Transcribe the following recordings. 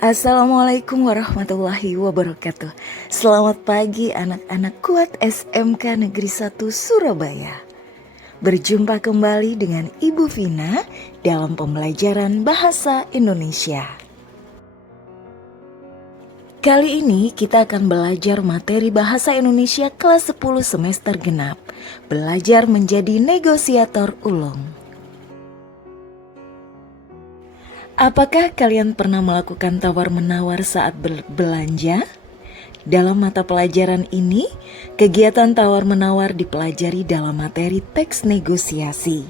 Assalamualaikum warahmatullahi wabarakatuh. Selamat pagi anak-anak kuat SMK Negeri 1 Surabaya. Berjumpa kembali dengan Ibu Vina dalam pembelajaran Bahasa Indonesia. Kali ini kita akan belajar materi Bahasa Indonesia kelas 10 semester genap. Belajar menjadi negosiator ulung. Apakah kalian pernah melakukan tawar-menawar saat berbelanja? Dalam mata pelajaran ini, kegiatan tawar-menawar dipelajari dalam materi teks negosiasi.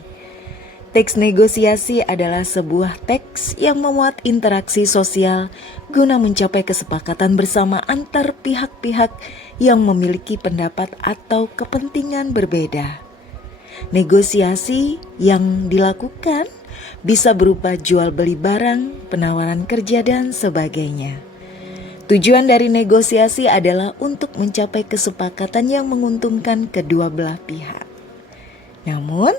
Teks negosiasi adalah sebuah teks yang memuat interaksi sosial guna mencapai kesepakatan bersama antar pihak-pihak yang memiliki pendapat atau kepentingan berbeda. Negosiasi yang dilakukan bisa berupa jual beli barang, penawaran kerja, dan sebagainya. Tujuan dari negosiasi adalah untuk mencapai kesepakatan yang menguntungkan kedua belah pihak. Namun,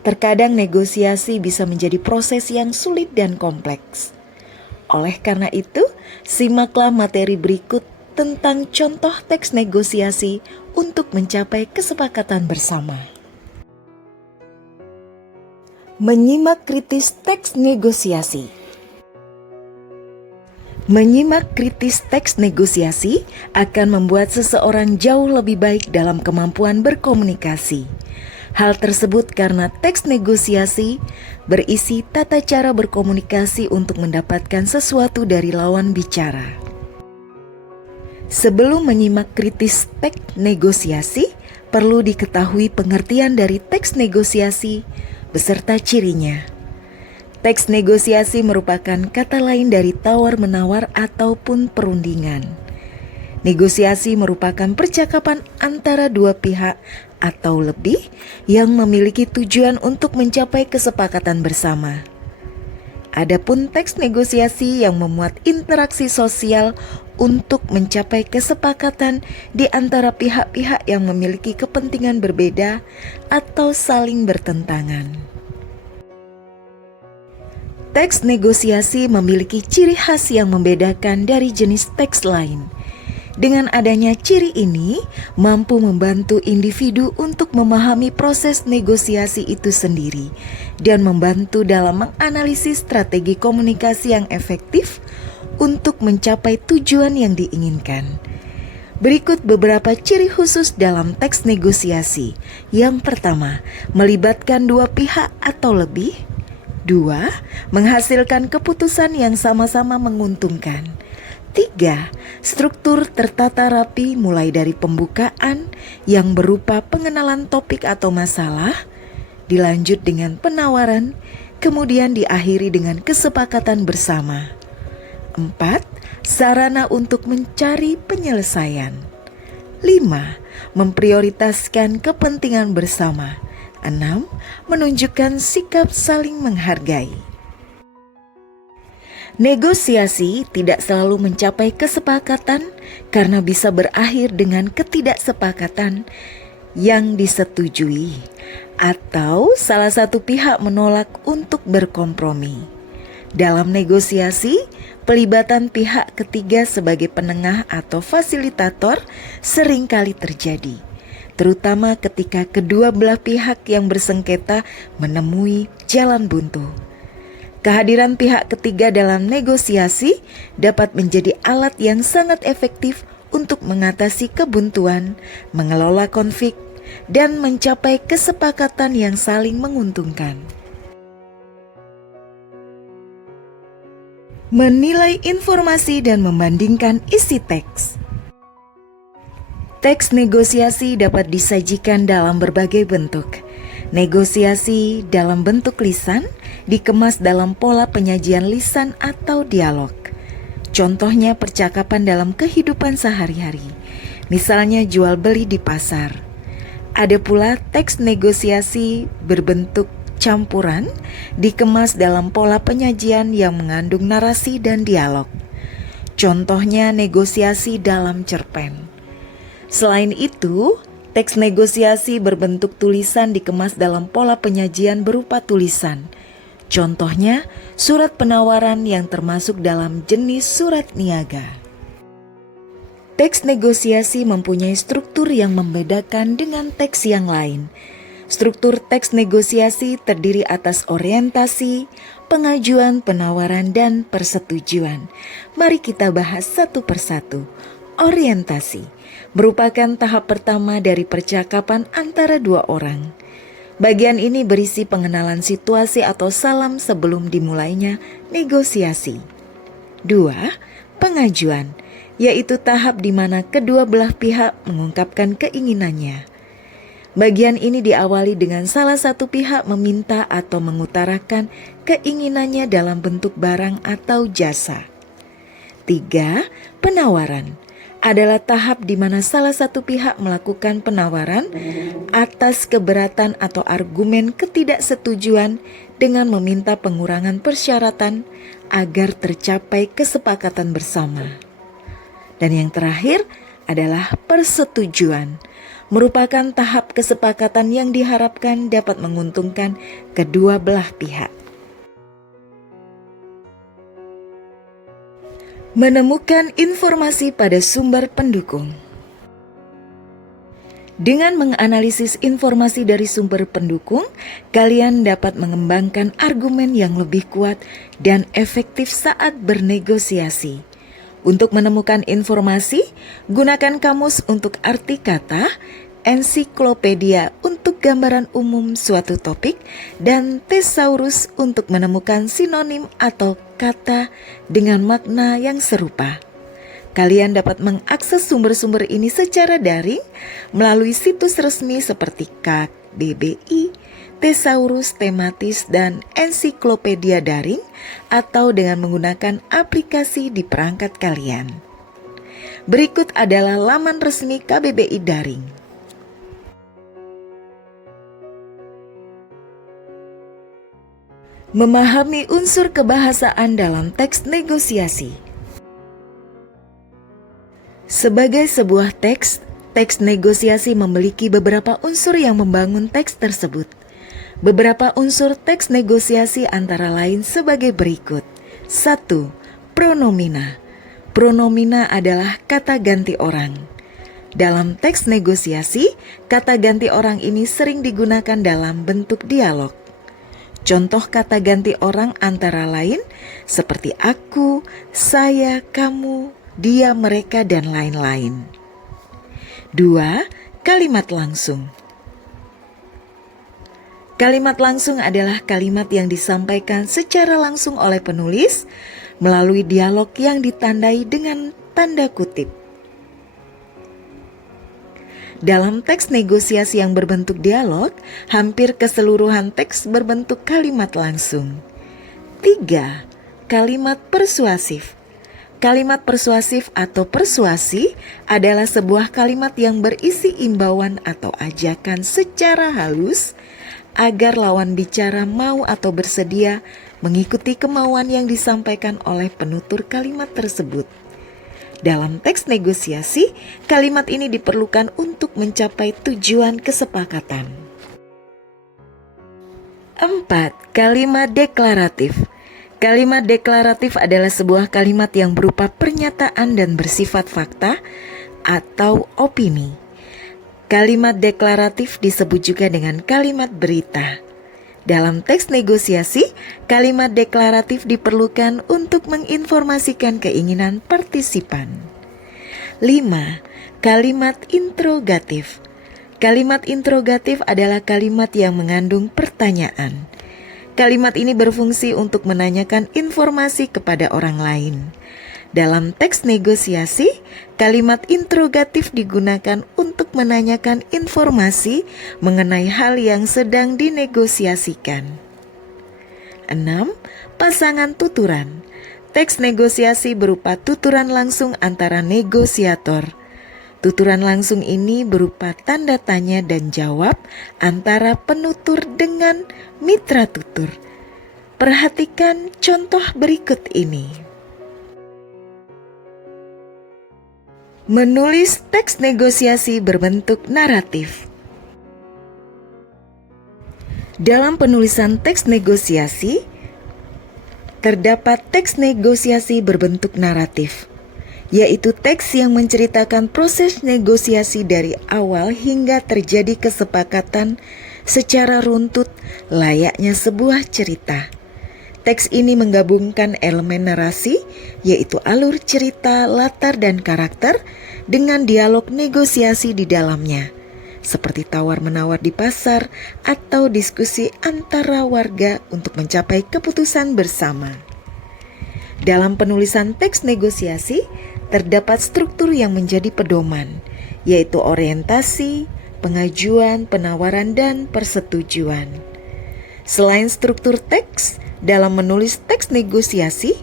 terkadang negosiasi bisa menjadi proses yang sulit dan kompleks. Oleh karena itu, simaklah materi berikut tentang contoh teks negosiasi untuk mencapai kesepakatan bersama. Menyimak kritis teks negosiasi. Menyimak kritis teks negosiasi akan membuat seseorang jauh lebih baik dalam kemampuan berkomunikasi. Hal tersebut karena teks negosiasi berisi tata cara berkomunikasi untuk mendapatkan sesuatu dari lawan bicara. Sebelum menyimak kritis teks negosiasi, perlu diketahui pengertian dari teks negosiasi beserta cirinya. Teks negosiasi merupakan kata lain dari tawar-menawar ataupun perundingan. Negosiasi merupakan percakapan antara dua pihak atau lebih yang memiliki tujuan untuk mencapai kesepakatan bersama. Adapun teks negosiasi yang memuat interaksi sosial untuk mencapai kesepakatan di antara pihak-pihak yang memiliki kepentingan berbeda atau saling bertentangan. Teks negosiasi memiliki ciri khas yang membedakan dari jenis teks lain. Dengan adanya ciri ini, mampu membantu individu untuk memahami proses negosiasi itu sendiri dan membantu dalam menganalisis strategi komunikasi yang efektif untuk mencapai tujuan yang diinginkan. Berikut beberapa ciri khusus dalam teks negosiasi. Yang pertama, melibatkan dua pihak atau lebih. 2. Menghasilkan keputusan yang sama-sama menguntungkan. 3. Struktur tertata rapi mulai dari pembukaan yang berupa pengenalan topik atau masalah, dilanjut dengan penawaran, kemudian diakhiri dengan kesepakatan bersama. 4. Sarana untuk mencari penyelesaian. 5. Memprioritaskan kepentingan bersama. 6. Menunjukkan sikap saling menghargai. Negosiasi tidak selalu mencapai kesepakatan karena bisa berakhir dengan ketidaksepakatan yang disetujui atau salah satu pihak menolak untuk berkompromi. Dalam negosiasi, pelibatan pihak ketiga sebagai penengah atau fasilitator seringkali terjadi, terutama ketika kedua belah pihak yang bersengketa menemui jalan buntu. Kehadiran pihak ketiga dalam negosiasi dapat menjadi alat yang sangat efektif untuk mengatasi kebuntuan, mengelola konflik, dan mencapai kesepakatan yang saling menguntungkan. Menilai informasi dan membandingkan isi teks. Teks negosiasi dapat disajikan dalam berbagai bentuk. Negosiasi dalam bentuk lisan dikemas dalam pola penyajian lisan atau dialog. Contohnya percakapan dalam kehidupan sehari-hari, misalnya jual beli di pasar. Ada pula teks negosiasi berbentuk campuran dikemas dalam pola penyajian yang mengandung narasi dan dialog. Contohnya negosiasi dalam cerpen. Selain itu, teks negosiasi berbentuk tulisan dikemas dalam pola penyajian berupa tulisan. Contohnya, surat penawaran yang termasuk dalam jenis surat niaga. Teks negosiasi mempunyai struktur yang membedakan dengan teks yang lain. Struktur teks negosiasi terdiri atas orientasi, pengajuan, penawaran, dan persetujuan. Mari kita bahas satu persatu. Orientasi merupakan tahap pertama dari percakapan antara dua orang. Bagian ini berisi pengenalan situasi atau salam sebelum dimulainya negosiasi. 2. Pengajuan, yaitu tahap di mana kedua belah pihak mengungkapkan keinginannya. Bagian ini diawali dengan salah satu pihak meminta atau mengutarakan keinginannya dalam bentuk barang atau jasa. 3. Penawaran adalah tahap di mana salah satu pihak melakukan penawaran atas keberatan atau argumen ketidaksetujuan dengan meminta pengurangan persyaratan agar tercapai kesepakatan bersama. Dan yang terakhir adalah persetujuan, merupakan tahap kesepakatan yang diharapkan dapat menguntungkan kedua belah pihak. Menemukan informasi pada sumber pendukung. Dengan menganalisis informasi dari sumber pendukung, kalian dapat mengembangkan argumen yang lebih kuat dan efektif saat bernegosiasi. Untuk menemukan informasi, gunakan kamus untuk arti kata, ensiklopedia untuk gambaran umum suatu topik, dan thesaurus untuk menemukan sinonim atau kata dengan makna yang serupa. Kalian dapat mengakses sumber-sumber ini secara daring melalui situs resmi seperti KBBI, Thesaurus tematis, dan ensiklopedia daring, atau dengan menggunakan aplikasi di perangkat kalian. Berikut adalah laman resmi KBBI daring. Memahami unsur kebahasaan dalam teks negosiasi. Sebagai sebuah teks negosiasi memiliki beberapa unsur yang membangun teks tersebut. Beberapa unsur teks negosiasi antara lain sebagai berikut. 1. Pronomina. Pronomina adalah kata ganti orang. Dalam teks negosiasi, kata ganti orang ini sering digunakan dalam bentuk dialog. Contoh kata ganti orang antara lain seperti aku, saya, kamu, dia, mereka, dan lain-lain. 2. Kalimat langsung. Kalimat langsung adalah kalimat yang disampaikan secara langsung oleh penulis melalui dialog yang ditandai dengan tanda kutip. Dalam teks negosiasi yang berbentuk dialog, hampir keseluruhan teks berbentuk kalimat langsung. 3. Kalimat persuasif. Kalimat persuasif atau persuasi adalah sebuah kalimat yang berisi imbauan atau ajakan secara halus agar lawan bicara mau atau bersedia mengikuti kemauan yang disampaikan oleh penutur kalimat tersebut. Dalam teks negosiasi, kalimat ini diperlukan untuk mencapai tujuan kesepakatan. 4. Kalimat deklaratif. Kalimat deklaratif adalah sebuah kalimat yang berupa pernyataan dan bersifat fakta atau opini. Kalimat deklaratif disebut juga dengan kalimat berita. Dalam teks negosiasi, kalimat deklaratif diperlukan untuk menginformasikan keinginan partisipan. 5. Kalimat interrogatif. Kalimat interrogatif adalah kalimat yang mengandung pertanyaan. Kalimat ini berfungsi untuk menanyakan informasi kepada orang lain. Dalam teks negosiasi, kalimat interrogatif digunakan untuk menanyakan informasi mengenai hal yang sedang dinegosiasikan. 6. Pasangan tuturan. Teks negosiasi berupa tuturan langsung antara negosiator. Tuturan langsung ini berupa tanda tanya dan jawab antara penutur dengan mitra tutur. Perhatikan contoh berikut ini. Menulis teks negosiasi berbentuk naratif. Dalam penulisan teks negosiasi, terdapat teks negosiasi berbentuk naratif, yaitu teks yang menceritakan proses negosiasi dari awal hingga terjadi kesepakatan secara runtut layaknya sebuah cerita. Teks ini menggabungkan elemen narasi, yaitu alur cerita, latar dan karakter, dengan dialog negosiasi di dalamnya, seperti tawar-menawar di pasar atau diskusi antara warga untuk mencapai keputusan bersama. Dalam penulisan teks negosiasi, terdapat struktur yang menjadi pedoman, yaitu orientasi, pengajuan, penawaran, dan persetujuan. Selain struktur teks, dalam menulis teks negosiasi,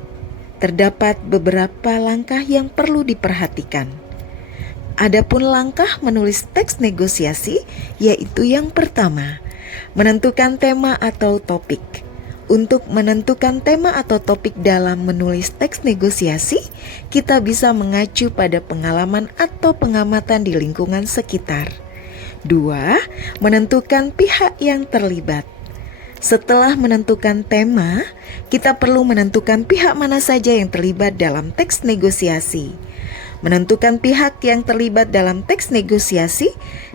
terdapat beberapa langkah yang perlu diperhatikan. Adapun langkah menulis teks negosiasi, yaitu yang pertama, menentukan tema atau topik. Untuk menentukan tema atau topik dalam menulis teks negosiasi, kita bisa mengacu pada pengalaman atau pengamatan di lingkungan sekitar. 2. Menentukan pihak yang terlibat. Setelah menentukan tema, kita perlu menentukan pihak mana saja yang terlibat dalam teks negosiasi. Menentukan pihak yang terlibat dalam teks negosiasi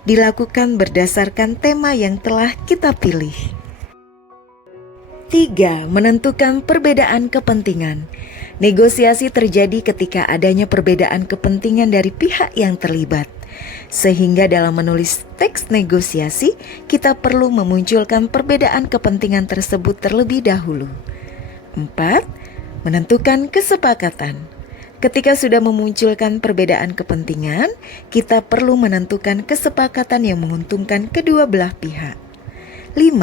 dilakukan berdasarkan tema yang telah kita pilih. 3. Menentukan perbedaan kepentingan. Negosiasi terjadi ketika adanya perbedaan kepentingan dari pihak yang terlibat. Sehingga dalam menulis teks negosiasi, kita perlu memunculkan perbedaan kepentingan tersebut terlebih dahulu. 4. Menentukan kesepakatan. Ketika sudah memunculkan perbedaan kepentingan, kita perlu menentukan kesepakatan yang menguntungkan kedua belah pihak. 5.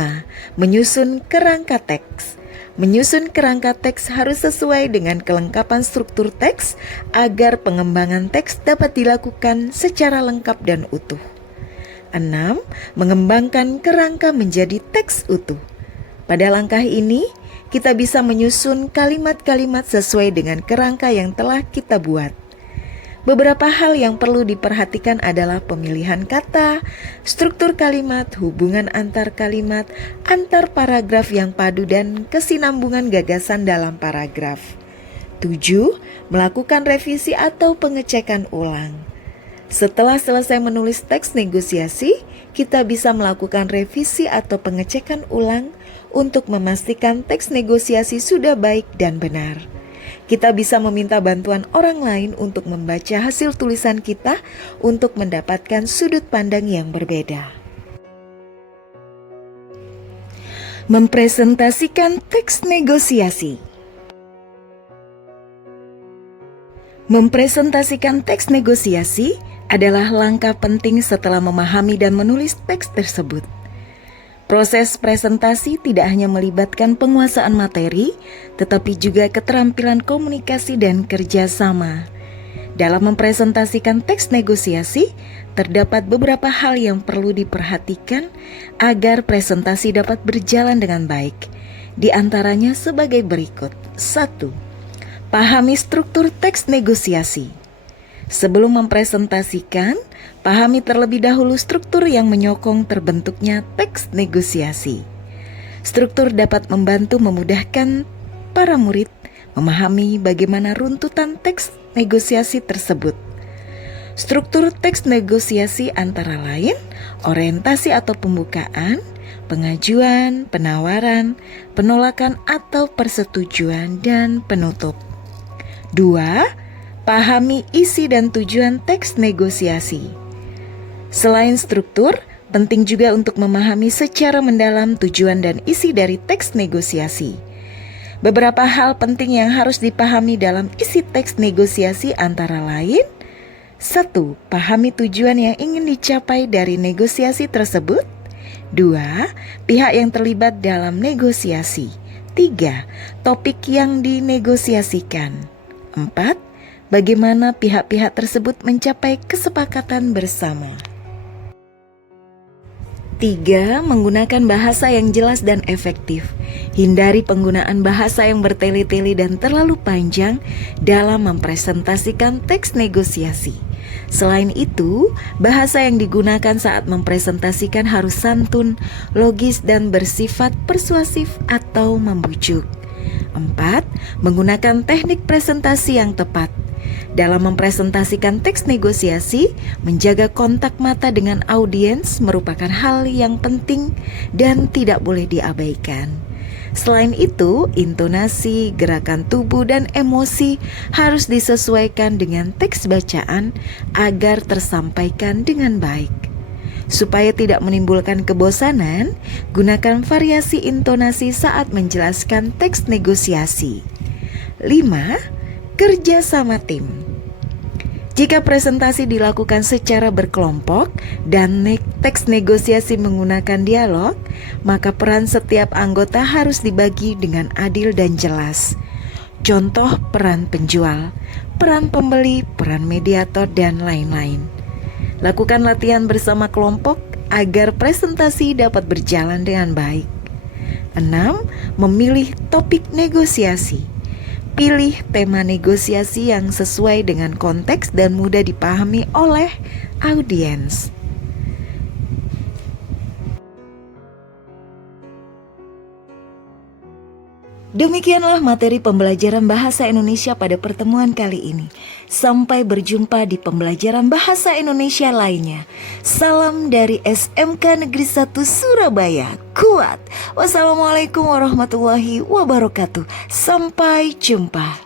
Menyusun kerangka teks. Menyusun kerangka teks harus sesuai dengan kelengkapan struktur teks agar pengembangan teks dapat dilakukan secara lengkap dan utuh. 6. Mengembangkan kerangka menjadi teks utuh. Pada langkah ini, kita bisa menyusun kalimat-kalimat sesuai dengan kerangka yang telah kita buat. Beberapa hal yang perlu diperhatikan adalah pemilihan kata, struktur kalimat, hubungan antar kalimat, antar paragraf yang padu, dan kesinambungan gagasan dalam paragraf. 7. Melakukan revisi atau pengecekan ulang. Setelah selesai menulis teks negosiasi, kita bisa melakukan revisi atau pengecekan ulang untuk memastikan teks negosiasi sudah baik dan benar. Kita bisa meminta bantuan orang lain untuk membaca hasil tulisan kita untuk mendapatkan sudut pandang yang berbeda. Mempresentasikan teks negosiasi. Mempresentasikan teks negosiasi adalah langkah penting setelah memahami dan menulis teks tersebut. Proses presentasi tidak hanya melibatkan penguasaan materi, tetapi juga keterampilan komunikasi dan kerjasama. Dalam mempresentasikan teks negosiasi, terdapat beberapa hal yang perlu diperhatikan agar presentasi dapat berjalan dengan baik. Di antaranya sebagai berikut. 1. Pahami struktur teks negosiasi. Sebelum mempresentasikan, pahami terlebih dahulu struktur yang menyokong terbentuknya teks negosiasi. Struktur dapat membantu memudahkan para murid memahami bagaimana runtutan teks negosiasi tersebut. Struktur teks negosiasi antara lain orientasi atau pembukaan, pengajuan, penawaran, penolakan atau persetujuan, dan penutup. 2. Pahami isi dan tujuan teks negosiasi. Selain struktur, penting juga untuk memahami secara mendalam tujuan dan isi dari teks negosiasi. Beberapa hal penting yang harus dipahami dalam isi teks negosiasi antara lain: 1. Pahami tujuan yang ingin dicapai dari negosiasi tersebut. 2. Pihak yang terlibat dalam negosiasi. 3. Topik yang dinegosiasikan. 4. Bagaimana pihak-pihak tersebut mencapai kesepakatan bersama. 3. Menggunakan bahasa yang jelas dan efektif. Hindari penggunaan bahasa yang bertele-tele dan terlalu panjang dalam mempresentasikan teks negosiasi. Selain itu, bahasa yang digunakan saat mempresentasikan harus santun, logis, dan bersifat persuasif atau membujuk. 4. Menggunakan teknik presentasi yang tepat. Dalam mempresentasikan teks negosiasi, menjaga kontak mata dengan audiens merupakan hal yang penting dan tidak boleh diabaikan. Selain itu, intonasi, gerakan tubuh, dan emosi harus disesuaikan dengan teks bacaan agar tersampaikan dengan baik. Supaya tidak menimbulkan kebosanan, gunakan variasi intonasi saat menjelaskan teks negosiasi. 5. Kerja sama tim. Jika presentasi dilakukan secara berkelompok dan teks negosiasi menggunakan dialog, maka peran setiap anggota harus dibagi dengan adil dan jelas. Contoh peran penjual, peran pembeli, peran mediator, dan lain-lain. Lakukan latihan bersama kelompok agar presentasi dapat berjalan dengan baik. 6. Memilih topik negosiasi. Pilih tema negosiasi yang sesuai dengan konteks dan mudah dipahami oleh audiens. Demikianlah materi pembelajaran bahasa Indonesia pada pertemuan kali ini. Sampai berjumpa di pembelajaran bahasa Indonesia lainnya. Salam dari SMK Negeri 1 Surabaya. Kuat. Wassalamualaikum warahmatullahi wabarakatuh. Sampai jumpa.